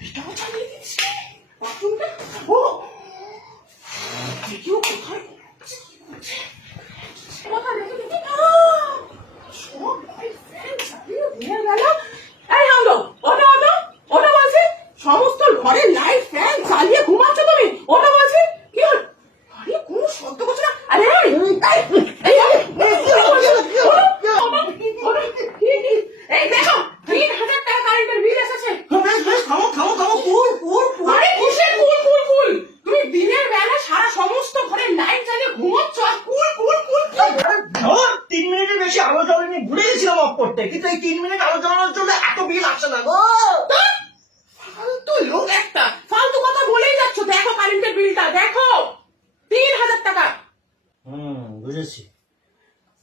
এটাও চালিয়ে সমস্ত ঘরের লাইট ফ্যান চালিয়ে ঘুমাচ্ছ তুমি ওটা বলছি কি হল? আরে, কোনো শব্দ করছে না। আরে এই, এই, এই, এই, এই, কি হচ্ছে? ওটা, ওটা, ওটা, কি, কি? এই দেখো তিন হাজার টাকা কারেন্টের বিল এসেছে বেশ বেশ থামো থামো থামো কুল কুল কুল আরে কিসের কুল কুল কুল তুমি দিনের বেলা সারা সমস্ত ঘরের লাইট জ্বালিয়ে ঘুমোচ্ছ আর কুল কুল কুল কুল। ধর তিন মিনিটের বেশি আলো জ্বলেনি ভুলে গেছিলাম অফ করতে। কিন্তু এই তিন মিনিট আলো জন্য এত বিল আসে না গো। ফালতু লোক একটা। ফালতু কথা বলেই যাচ্ছ। দেখো কারেন্টের বিলটা দেখো। তিন হাজার টাকা। হুম বুঝেছি।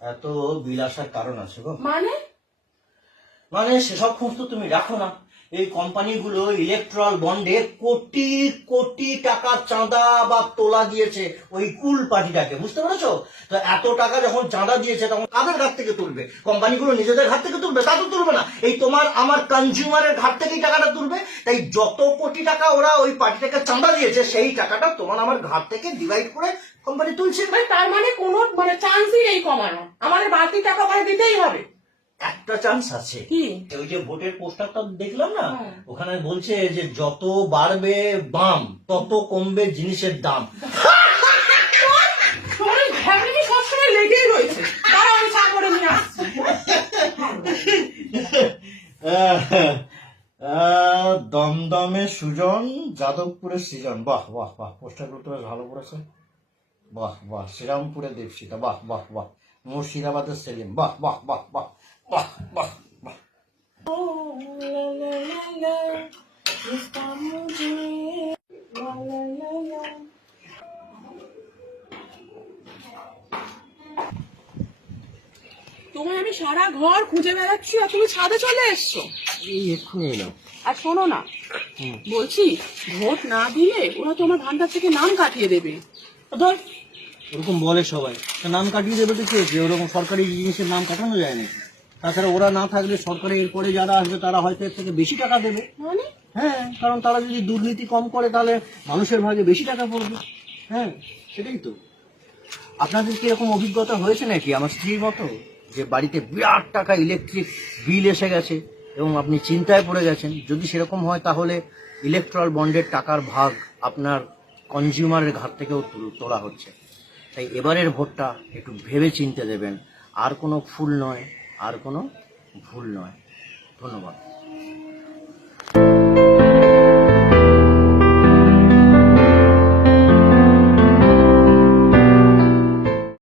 এত বিল আসার কারণ আছে গো। মানে? মানে সেসব খোঁজ তো তুমি রাখো না। এই কোম্পানিগুলো ইলেকট্রাল বন্ডে কোটি কোটি টাকা চাঁদা বা তোলা দিয়েছে ওই কুল পার্টিটাকে, বুঝতে পেরেছ? তো এত টাকা যখন চাঁদা দিয়েছে, তখন কাদের ঘাট থেকে তুলবে? কোম্পানিগুলো নিজেদের ঘাট থেকে তুলবে? তা তো তুলবে না। এই তোমার, আমার কনজিউমারের ঘাট থেকেই টাকাটা তুলবে। তাই যত কোটি টাকা ওরা ওই পার্টিটাকে চাঁদা দিয়েছে, সেই টাকাটা তোমার আমার ঘাট থেকে ডিভাইড করে কোম্পানি তুলছে। তার মানে কোনো মানে চান্সই নেই কমানো আমাদের বাড়তি টাকা ওখানে দিতেই হবে। একটা চান্স আছে। ওই যে ভোটের পোস্টারটা দেখলাম না হ্যাঁ। ওখানে বলছে যে যত বাড়বে বাম তত কমবে জিনিসের দাম। দমদমে সুজন যাদবপুরের সৃজন। বাহ বাহ বাহ পোস্টারগুলো তো বেশ ভালো করেছে বাহ বাহ শ্রীরামপুরে দেবসীতা। বাহ বাহ বাহ মুর্শিদাবাদের সেলিম। বাহ বাহ বাহ বাহ। বাহ বাহ বাহ। তোমায় আমি সারা ঘর খুঁজে বেড়াচ্ছি আর তুমি ছাদে চলে এসছো। এই এক্ষুনি এলাম। আর শোনো না বলছি ভোট না দিলে ওরা তোমার ভান্ডার থেকে নাম কাটিয়ে দেবে। ধর। ওরকম বলে সবাই। নাম কাটিয়ে দেবে তো কি? ওরকম সরকারি জিনিসের নাম কাটানো যায় নাকি? তাছাড়া ওরা না থাকলে সরকারের এরপরে যারা আসবে তারা হয়তো এর থেকে বেশি টাকা দেবে। মানে? হ্যাঁ কারণ তারা যদি দুর্নীতি কম করে তাহলে মানুষের ভাগে বেশি টাকা পড়বে। হ্যাঁ সেটাই তো। আপনাদের কি এরকম অভিজ্ঞতা হয়েছে নাকি আমার স্ত্রীর মতো? যে বাড়িতে বিরাট টাকা ইলেকট্রিক বিল এসে গেছে এবং আপনি চিন্তায় পড়ে গেছেন। যদি সেরকম হয় তাহলে ইলেকট্রাল বন্ডের টাকার ভাগ আপনার কনজিউমারের ঘাট থেকেও তোলা হচ্ছে। তাই এবারের ভোটটা একটু ভেবে চিনতে দেবেন। আর কোনো ফুল নয়। আর কোনো ভুল নয়। ধন্যবাদ।